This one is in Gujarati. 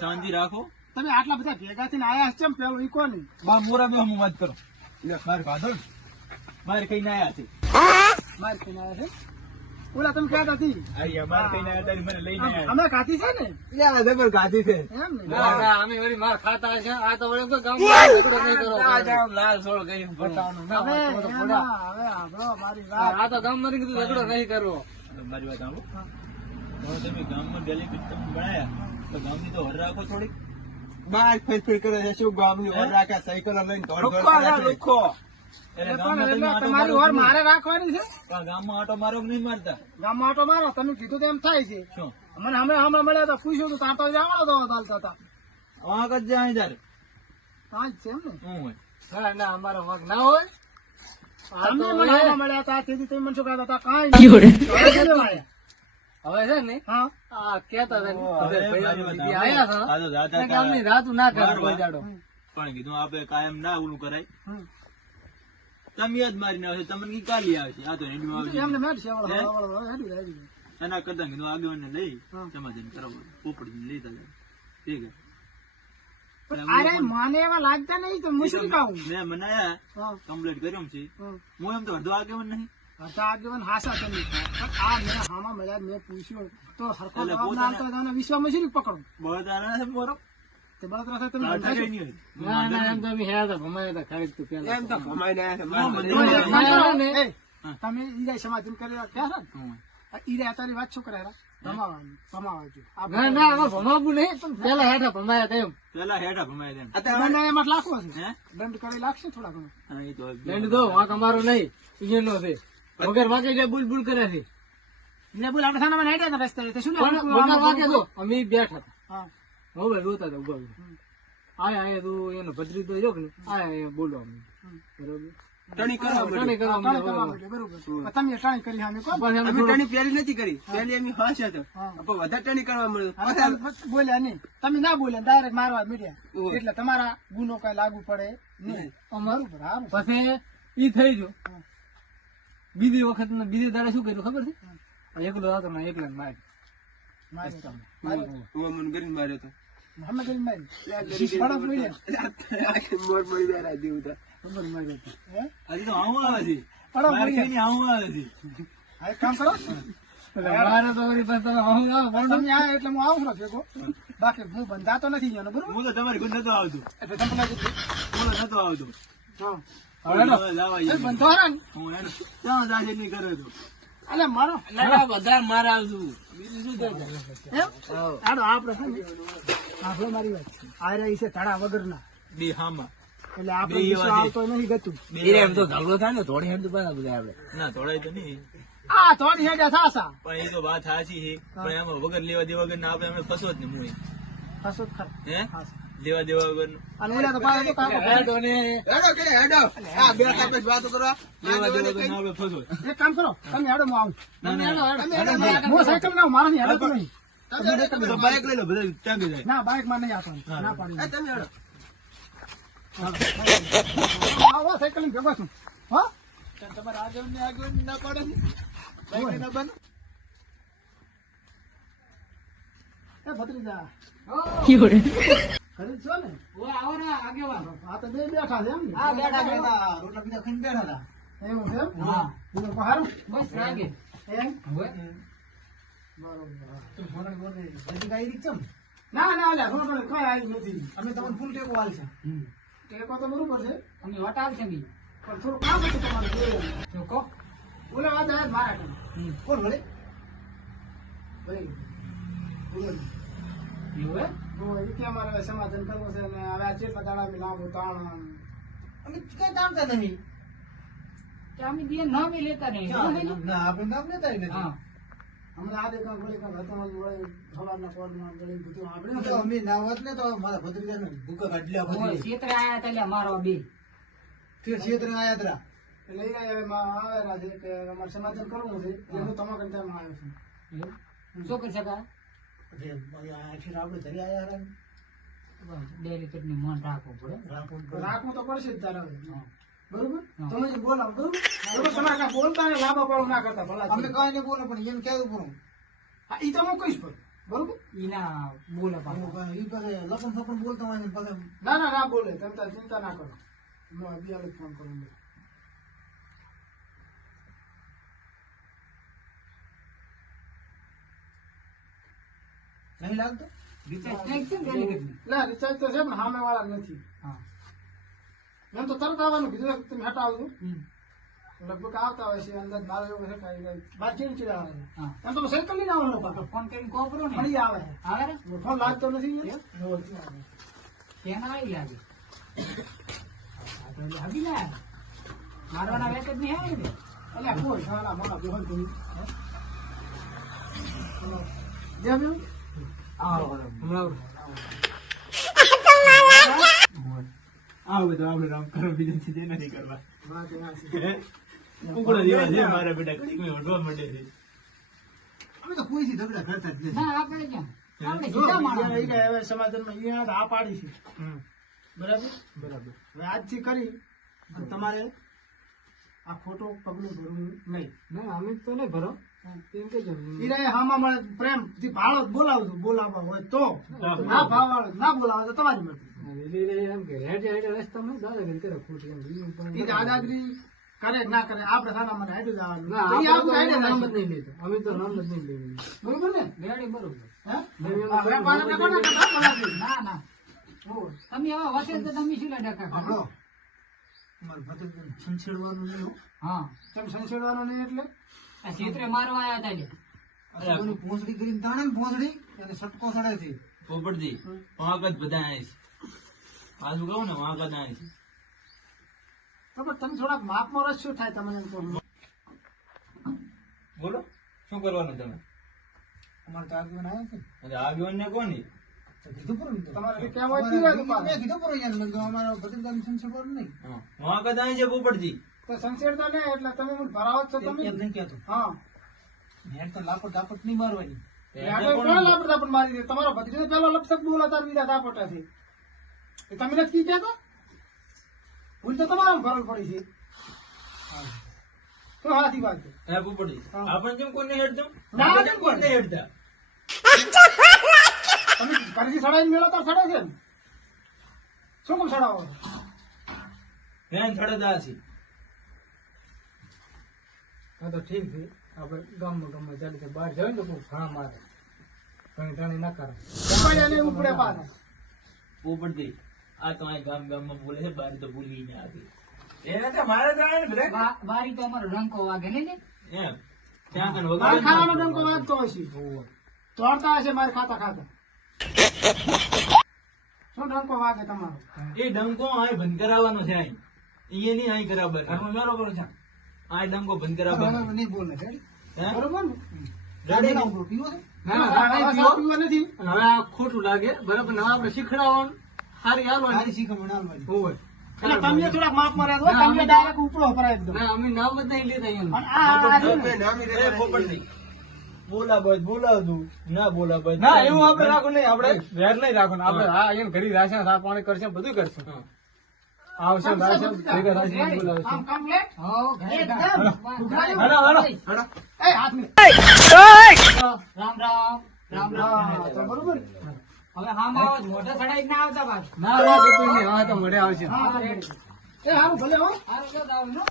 શાંતિ રાખો. તમે આટલા બધા ભેગા થઈને આયા છે પેલું ઈ કોની બા મોરા બે હું વાત કરો. મારે ભાધો મારે કઈ ના આયા છે. માર કઈને આયા છે. ઓલા તમે ક્યાં હતી? મારે કઈ ના આયા મને લઈને આયા. અમે કાતી છે ને જબર ગાધી છે. એમ ને અમે વળી માર ખાતા છે. આ તો વળી કોઈ ગામમાં ઝઘડો નહીં કરો. લાલ સોળ ગઈ બતાવવાનું ના હવે આપણો મારી વાત આ તો ગામમાં કીધું ઝઘડો નહીં કરવો. મારી વાત સાંભળો. તમે ગામમાં ગલી તમે બનાયા તો ગામની તો હર રાખો થોડીક. બાર ફેર કરે છે શું ગામની ઓર રાખે સાયકલ લઈને દોડ દોડ લુખો એટલે તમારી ઓર મારે રાખવાની છે. ગામમાં આટો મારો કે નહીં મારતા? ગામમાં આટો મારો તમે કીધું તો એમ થાય છે. શું મને હમણાં મળ્યા હતા પૂછ્યું તો તાતો જવાનો તો ચાલતા હતા વાંક જ જાય તારે ત્યાં જ છે એમ ને. શું હોય ના ના અમારો વાંક ના હોય. તમે મને હમણાં મળ્યા હતા તેથી તમે મને શું કહેતા હતા કાંઈ હવે છે ને હા આ કેતા હતા હવે ભાઈ મારી આયા વાત હતા આ તો જાતા ગામની રાતું ના કરે કોઈ દાડો. પણ કીધું આપડે કાયમ ના ઓલું કરાય. હમ. તમે યાદ મારીને આવશે તમને કી કાલી આવશે. આ તો રેડિયો આવશે એમને મેળ છે હેડી એના કરતા કીધું આગેવાન ને લઈ હા. સમાધાન કરાવો પોપડી લેતા જાય. ઠીક છે અરે મને એવા લાગતા નહીં તો મુશ્કેલ કાવું મેં મનાયા હા કમ્પ્લીટ કર્યું છે. હા હું એમ તો અડધો આગેવાન નહીં. હતા આગેવાન હાસા તમે પણ આ મેં હામાં મળ્યા મેં પૂછ્યું તો હરખો એટલે જવાબ ના આલતો હોય તો એને વિશ્વમાં શી રીતે પકડું બળદારા છે મોરો તે બળતરા થાય તમે કાઢા સમજાશો? કઈ નહીં ના ના એમ તો અમે હેરા હતા ભમાયા હતા ખાલી તું પેલા એમ તો ભમાઈને આયા હા, છે મને તો એક કામ કરો, ને. એ, તમે ઈરાય સમાધાન કરી ક્યાં છો હોય. ઈરાય તારી વાત શું કરે ભમાવાની ભમાવાજો આ ના ના આમાં ભમાવું નહીં પણ પેલા હેઠા ભમાયા હતા એમ. પેલા હેઠા ભમાય તેમ. દંડ એમાં જ લાખવો છે હે દંડ કરી લાગશે થોડા ઘણો હા, ઈ તો દંડ દો વાંક અમારો નહીં ઈનો છે વગર વાંકે જે બુલ બુલ કરે છે. ને બોલ આપણે સામે હેડ્યા હતા રસ્તે તે શું ને પણ વગર વાંકે તો અમે બેઠા હતા. હા હવે જોતા હતા ઉભા આયા આયા તું એનો ભદ્રી તો જો કે ને આયા આયા બોલો અમે બરોબર ટણી કરવા ટણી કરવા ટાણી કરવા માંડ્યા. માંડ્યા, બરોબર પણ તમે ટાણી કરી સામે કોણ પછી અમે અમે થોડું- ટણી પહેરી નથી કરી પહેલી અમે હાશ હતો હા. પણ વધારે ટણી કરવા મળ્યું હવે તમે બોલ્યા નહીં તમે ના બોલ્યા ડાયરેક્ટ મારવા મીડિયા ઓહો. એટલે તમારા ગુનો કઈ લાગુ પડે નહીં અમારું બરોબર હારું. પછી ઈ થઈ ગયું હા. બીજી વખત ને બીજી દાડે શું કર્યું ખબર છે એકલો હતો ને એકલા મારી માર્યો તમે. માર્યો. હું મને કરીને માર્યો હતો હમે કરીને માર્યો. પડો પડ્યા. મોર મળી ગયા જેવું હતા ખબર મારી હતી. હે? હજી તો આવું આવે છે. પડો મારે પડ્યા. કઈ આવું આવે છે. હા, એક કામ કરો એટલે મારે તો વળી પાછું તમે આવું આવો પણ તમે આ એટલે હું આવું છું ભેગો બાકી હું બંધાતો નથી એનો બરોબર હું તો તમારી ઘર નતો આવતો. એટલે તમે લાગી હું તો નતો આવતો. હા હવે નો. હવે લાવા એ ઈ. બંધો હરા ને હું એને ત્યાં જાજે નહીં કર્યો હતો. અલે મારો બધા મારે આવતું બીજું શું થાય એમ આડો આપણે છે ને આપણે મારી વાત છે આ રહી છે ધડા વગરના બે હામાં. એટલે આપણે બે વિશ્વ એવા આવતો નથી ગતું બે એમ તો ઝઘડો થાય ને થોડી હેડ બધા બધા આપણે ના થોડાય તો નહીં. આ થોડી હેડ્યા થાસા પણ એ તો વાત સાચી છે. પણ એમાં વગર લેવા દેવા વગર ના આપણે ફસવો જ ને હું. હસો ખર હે હાસ. લેવા દેવા વગર અને ઓલા તો પાછો કાકો હેડો ને હેડો કે હેડો આ બે આપણે વાતો કરવા લેવા દેવા વગર ના આપણે ફસવો જ. એક કામ કરો તમે હેડો હું આવું ના ના હું સાયકલ ના મારા ની હેડો તો નહીં તો બાઈક લઈ લો બધા ત્યાં જાય. ના બાઇક માં નહીં આવવાનું ના પાડી તમે હેડો આવો સાયકલ ની ભેગો છું હા તમારા આગળ ના પડે ને બાઈક ના બને. એ ભત્રીજા યોરે ખરીદ છો ને ઓ આવો ને આગેવાન આ તો બે બેઠા છે એમ ને હા બેઠા બેઠા રોટલા બીજા ખાઈને બેઠા હતા એવું છે એમ? હા. બીજું કોઈ હારું બસ રાગે એમ હવે બરોબર તું ફોન બોલે જલ્દી ગાઈ દીક ચમ ના ના અલ્યા થોડું કઈ આવી નથી અમે તમને ફૂલ ટેકો આલ છે ટેકો તો બરોબર છે અમે વટાવ છે બી પણ થોડું કામ હતું તમારે જોયું. તો કો ઓલા વાત આયા મારા કામ કોણ વળે ભાઈ બોલો ને. એવું હે તો એ કે અમારે હવે સમાધાન કરવું છે ને હવે આ ચેટલા દાડા બી લાંબુ તાણ અમે કઈ તામતા નહીં કે અમે દિયે નામ ય લેતા નહીં ના આપણે નામ લેતા નથી હા હમણાં આ દેખા વળી કાંઈ હતું ને વળી સવારના પોરમાં વળી બધું આપણે અમે ના હોત ને તો મારા ભત્રીજાને ભૂકા કાઢલ્યા ભત્રીજા ક્ષેત્ર આયા તા મારવા બે તે ક્ષેત્ર આયા તરા એટલે એ હવે આવેલા છે કે અમારે સમાધાન કરવું છે એટલે હું તમારા કરતા આવ્યો છું શું કરી શકાય આખી આપણે ઘરે આયા ડેરી પેટની મન રાખવું પડે રાખવું તો પડશે જ તારા હવે. બરોબર તમે જે બોલો બરોબર બરોબર તમારે કાંઈ બોલતા ને લાંબા પાડું ના કરતા ભલા અમે કઈ નહીં બોલો પણ એમ કેવું પૂરું હા ઈ તો હું કહીશ પણ બરોબર ઈના બોલે પાછા. ઈ પાસે લપન થપન બોલતા હોય ને પાછા ના બોલે તમે તાર ચિંતા ના કરો હું અભિયાલ ફોન કરું નહીં લાગતો રિચાર્જ થાય છે ને ડેલિકેટની? ના રિચાર્જ તો છે પણ સામે વાળા નથી હા. એમ તો તરત આવવાનું કીધું તમે હટાવજો હમ. લગભગ આવતા હોય છે અંદાજ મારો એવો છે કાંઈ બાર ચીડ આવે છે હા. એમ તો સાયકલ લઈને આવવાનો તો પાછો ફોન કરીને કહો કરો ને. પણ ઈ આવે આવે ને? ફોન લાગતો નથી ને. કેમ આવી લાગે? આ તો એટલે હગી ના આવે. મારવાના વેચ જ નહીં આવે ને. અલ્યા કોઈ સાલા મોટા બેહન કરી જેમ એવું આવું તો આપણે રામ કરો બીજું ચીજ નથી કરવા વાત એના છે. કુકડો જેવા છે મારા બેટા કડીક મેં વઢવા માંડે છે અમે તો કોઈથી ઝઘડા કરતા જ નથી ના આપણે ક્યાં? આપણે જો સીધા બીજા માણસ. ઈ કાંઈ હવે સમાધાનમાં ઈ આ પાડી છે બરાબર બરાબર હવે આજથી કરી અને તમારે આ ખોટો પગલું ભરવું નહીં ના અમે તો નહીં ભરો એમ કે ઈરાએ હામાં મળે પ્રેમ થી ભાળો બોલાવજો બોલાવવા હોય તો ના ભાવાળો ના બોલાવે તો તમારી મરજી એમ કે હેઠે હેઠે રસ્તામાં દાદાગીરી કરે ખોટી એમ બીજું પણ ઈ દાદાગીરી કરે ના કરે આપણે સાના મને હેઠું જવાનું ના તો ઈ આપણે આપણે તો હેઠે નામ જ જઈશું. નહીં લેતો અમે તો નામ જ નહીં લેવું બરોબર ને રેડી બરોબર. હે આ વેપાર ને કોને કથા બોલાવી ના ના તમે હવે વસે તો તમે શું લે ડકા કરો? આપણો માર ભત્રીજાને સંછેડવાનું નહીં હો. હા. કેમ સંછેડવાનું નહીં એટલે આ ક્ષેત્રે મારવા આવ્યા હતા લે. અસુની ભોંસડી કરીને તાણે ને ભોંસડી એને સટકો સડે છે પોપટજી વાંક જ બધા આવીશ પાછું કહું ને વાંક જ આવીશ તો પણ તમે થોડાક માપમાં રસ શું થાય તમને એમ કહું બોલો શું કરવાનું તમે અમારે તો આગેવાન આવ્યા છે ને. અને આગેવાન ને કોની તો કીધું પૂરું ને તો. તમારે કઈ કહેવું હોય તો કહેવાય તો પાછું. મેં કીધું પૂરું યાર, મેં કીધું અમારા ભત્રીજાને સંછેડવાનું નહીં. વાંક જ આવી છે પોપટજી તો સંછેડતા નહીં એટલે તમે મને ભરાવો જ છો તમે એમ નહીં કહેતો હા હેઠ તો લાપટ દાપટ નહીં મારવાની એટલે આપણે કોણે લાપડ દાપડ મારી દે તમારો ભત્રીજો પેલો લપસક બોલાતા બીજા દાપટા છે એ તમે નથી કહેતા ભૂલ તો તમારા ભરલ પડી છે તો હાથી વાત છે હે પોપટજી આપણે કેમ કોઈને હેડતો ના, આપણે કેમ કેમ કોઈને હેડતા તમે ઘરેથી સડાઈને મેળો તો સડે છે ને શું કેમ સડાવો બેન થડતા છે હા તો ઠીક છે આપણે ગામમાં ચાલી છે બહાર જાય ને તો કોઈ ઘણા મારે કઈ ટાણી ના કરે ઉપાડ્યા ને ઉપડે પાછા પોપટજી આ તો અહીં ગામમાં બોલે છે બારી તો ભૂલી ના આવી એને તો મારે તો આવે ને બધા બારી તો અમારો ડંકો વાગે ને લે. એમ ત્યાં કન માર વગર ખાવાનો ડંકો વાગતો હશે તોડતા હશે મારે ખાતા ખાતા શું ડંકો વાગે તમારો એ ડંકો અહીં બંધ કરાવવાનો છે અહીં એ નહીં અહીં કરાવવાનો ઘરમાં મેરો કરો છે આ ડંકો બંધ કરાવવાનો નહીં બોલે હે? બરોબર ને રેડી? પીવો છે ના ના આ પીવો. પીવો નથી હવે આ ખોટું લાગે બરાબર ના આપણે શીખડાવવાનું સારી હાલવાની શીખમણ હાલવાની હોય એટલે તમે થોડાક માપ માં રહો તમે ડાયરેક્ટ ઉપડો ભરાય એકદમ ના અમે નામ જ નહીં લેતા અહીંયા અને આ રહ્યું ને, એ પોપટજી બોલાવ બોલાવતું ના બોલાવ ના એવું આપણે રાખવું નહીં આપણે વેર નહીં રાખવાનું આપણે હા અહીંયા ઘડી રાશન સા પાણી કરશે બધું કરશે આવશે રાશન ભેગા રાશન બોલાવશે આમ કમ્પ્લીટ હો, ઘરે એકદમ. ઘરે. હલો હલો એ હાથ મિલ રામ રામ રામ રામ. હા તો બરોબર ને? હવે હામ આવો જ, મોઢે સડાઈ જ ના આવતા પાછું. ના ના કતું નહીં હા તો મળે આવશે હા એ હારું ભલે હો હારું જો દાવ નો.